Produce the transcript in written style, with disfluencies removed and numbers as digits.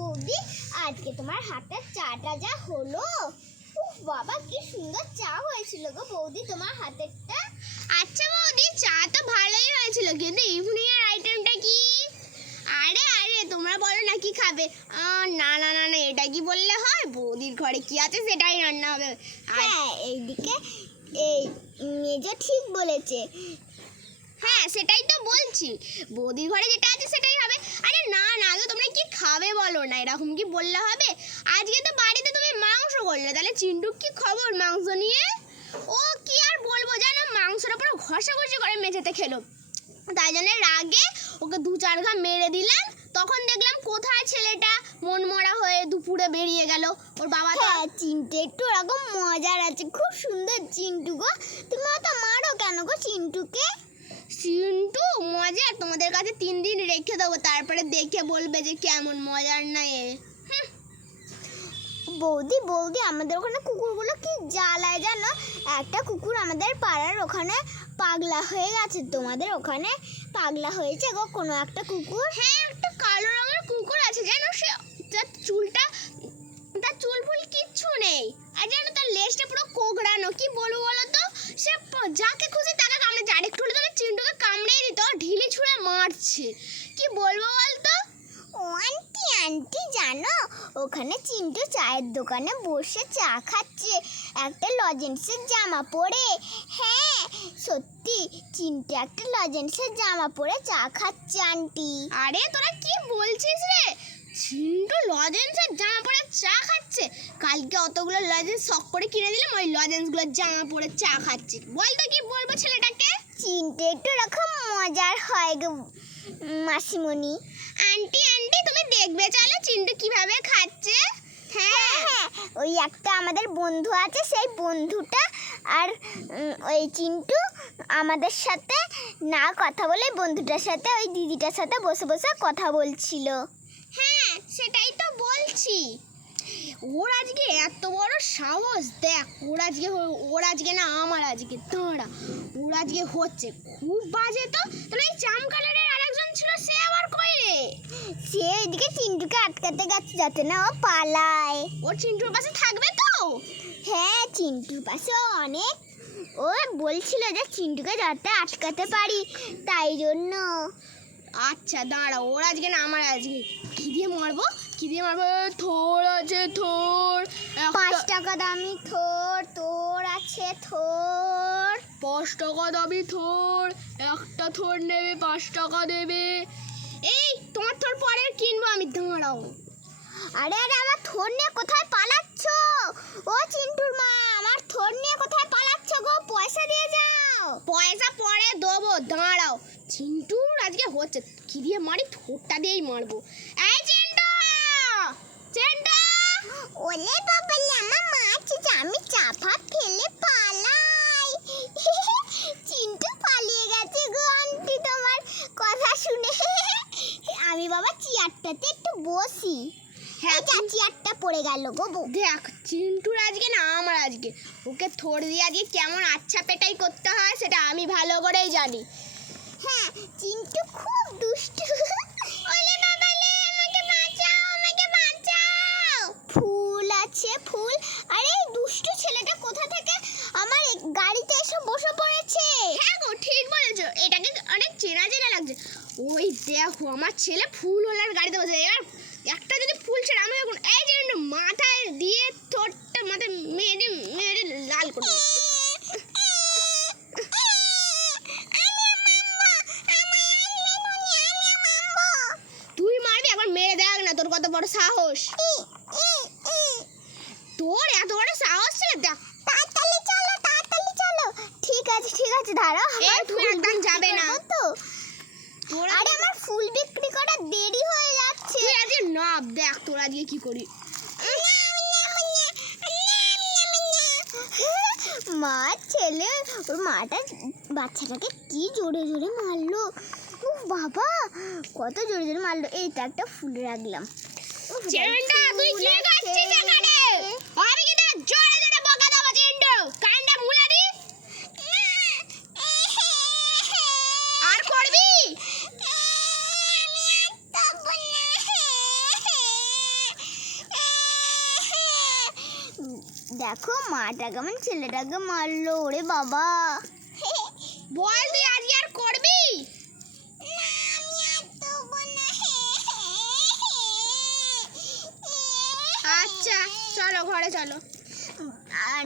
বৌদি, আজকে তোমার হাতের চাটা যা হলো, উফ বাবা কি সুন্দর চা হয়েছিল গো বৌদি তোমার হাতেরটা। আচ্ছা বৌদি, চা তো ভালোই হয়েছিল, কিন্তু ইভিনিং এর আইটেমটা কি? আরে আরে তোমরা বলো না কি খাবে? না না না না, এটা কি বললে হয়? বৌদির ঘরে কি আছে সেটাই রান্না হবে। হ্যাঁ, এইদিকে এই মেজো ঠিক বলেছে। হ্যাঁ সেটাই তো বলছি, বৌদির ঘরে যেটা আছে সেটাই হবে। আরে না না গো, তোমরা কি খাবে বলো না, এরকম কি বললে হবে? আজকে তো বাড়িতে তুমি মাংস করলে, তাহলে চিন্টুর কি খবর মাংস নিয়ে? ও কি আর বলবো জানো, মাংসটা পুরো ঘষাঘষি করে মেঝেতে খেলো, তাই জন্য রাগে ওকে 2-4 ঘা মেরে দিলাম। তখন দেখলাম কোথায় ছেলেটা মনমরা হয়ে দুপুরে বেরিয়ে গেল। ওর বাবা তো চিন্টু একটু ওরকম মজার আছে, খুব সুন্দর চিন্টু গো। তুমি তো মারো কেন গো চিন্টুকে? চিন্টু মজা তোমাদের কাছে 3 দিন রেখে দেবো, তারপরে দেখে বলবে যে কেমন মজার না এ। বৌদি বৌদি, আমাদের ওখানে কুকুরগুলো কি জ্বালায় জানো। একটা কুকুর আমাদের পাড়ার ওখানে পাগলা হয়ে গেছে। তোমাদের ওখানে পাগলা হয়েছে গো কোনো একটা কুকুর? হ্যাঁ, একটা কালো রঙের কুকুর আছে জানো, সে তার চুল ফুল কিচ্ছু নেই, আর জানো তার লেজটা পুরো কোকড়ানো। কি বলবো বলো তো, সে যাকে খুশি তাকে কামড়ে, আরেকটু হলে তো চিন্টুকে কামড়েই দিত, ঢিলি ছুঁড়ে মারছে। কি বলবো বলতো? ও আন্টি আন্টি, জানো ওখানে চিন্টু চায়ের দোকানে বসে চা খাচ্ছে একটা লজেন্সের জামা পরে। হ্যাঁ সত্যি, চিন্টু একটা লজেন্সের জামা পরে চা খাচ্ছে আন্টি। আরে তোরা কি বলছিস রে, চিন্টু লজেন্সের জামা পরে চা খাচ্ছে? কালকে অতগুলো লজেন্স শখ করে কিনে দিলাম, ওই লজেন্সগুলোর জামা পরে চা খাচ্ছে। বল তো কি বলবো ছেলেটাকে? চিন্টু একটু এরকম মজার হয় গো মাসিমণি। আন্টি আন্টি, তুমি দেখবে চলো চিন্টু কিভাবে খাচ্ছে। হ্যাঁ হ্যাঁ, ওই একটা আমাদের বন্ধু আছে, সেই বন্ধুটা আর ওই চিন্টু আমাদের সাথে না কথা বলে বন্ধুটার সাথে ওই দিদিটার সাথে বসে বসে কথা বলছিল। হ্যাঁ সেটাই তো বলছি, ওর আজকে এত বড় সাহস, দেখ ওর আজকে না আমার আজকে দাঁড়া, ওর আজকে হচ্ছে খুব বাজে। তো তাহলে এই জাম কালারের আরেকজন ছিল, সে আবার কই রে? সে ওইদিকে চিন্টুকে আটকাতে গেছে যাতে না ও পালায়। ও চিন্টুর পাশে থাকবে তো? হ্যাঁ, চিন্টুর পাশে অনেক, ও বলছিল যে চিন্টুকে যাতে আটকাতে পারি, তাই জন্য। আচ্ছা দাঁড়া, ওর আজকে না আমার আজকে। কি দিয়ে মারবো? থোর আছে, থোর 5 টাকা দামি থোর, তোর আছে থোর। 5 টাকা দাবি থোর, একটা থোর নেবে 5 টাকা দেবে। এই তোমার থোর পরে কিনবো আমি, দাঁড়াও। আরে আরে, আমার থোর নিয়ে কোথায় পালাচ্ছ? ও চিন্টুর মা, আমার থোর নিয়ে কোথায় পালাচ্ছ গো? পয়সা দিয়ে যাও। পয়সা পরে দেবো, দাঁড়াও। চিন্টুর আজকে হচ্ছে, কি দিয়ে মারি? থোরটা দিয়েই মারবো। এই চিন্টু, চিন্টু! ওলে বাবালে, আমার মা আছে, আমি চাপা ফেলে পালাই। চিন্টু পালিয়ে গেছে গো আন্টি তোমার কথা শুনে। আমি বাবা চেয়ারটাতে একটু বসি। হ্যাঁ, চেয়ারটা পড়ে গেল গো। দেখ চিন্টুর আজকে না আমার আজকে, ওকে থোর দিয়ে আজকে কেমন আচ্ছা পেটাই করতে হয় সেটা আমি ভালো করেই জানি। হ্যাঁ, চিন্টু খুব দুষ্টু। ওলে বাবালে, আমাকে বাঁচাও, আমাকে বাঁচাও। ফুল আছে ফুল। আরে এই দুষ্টু ছেলেটা কোথা থেকে আমার গাড়িতে এসে বসে পড়েছে? হ্যাঁ গো, ঠিক বলেছো, এটাকে অনেক চেনা চেনা লাগছে। ওই দেখো আমার ছেলে ফুলওয়ালার গাড়িতে বসে, এবার একটা যদি ফুল ছেড়ে আমি এখন এই যে মাথায় দিয়ে ঠোঁটটা মাথায় মেরে মেরে লাল করে দেবো। তুই মারবি? একবার মেরে দেখ না, তোর কত বড় সাহস। তোর এত বড় সাহস ছিল? দেখ, তাড়াতাড়ি চলো। ঠিক আছে দাঁড়াও। এই তুমি একদম যাবে না তো। আরে আমার ফুল বিক্রি করা দেরি হয়ে যাচ্ছে। তুই আজকে নাপ, দেখ তোর আজকে কি করি। মা ছেলে, ওর মাটা বাচ্চাটাকে কি জোরে জোরে মারলো। উফ বাবা, কত জোরে জোরে মারলো। এই তো একটা ফুল রাখলাম। চিন্টু তুই কি করছিস এখানে? আমি কি তোর জোরে জোরে বকা দেবো? চিন্টু কানটা মুলে দি। আর করবি? দেখো মাটা কেমন ছেলেটাকে মারলো, ওরে বাবা। বল তুই আজকে আর করবি? না আমি আর দেবো না। আচ্ছা চলো ঘরে চলো। আর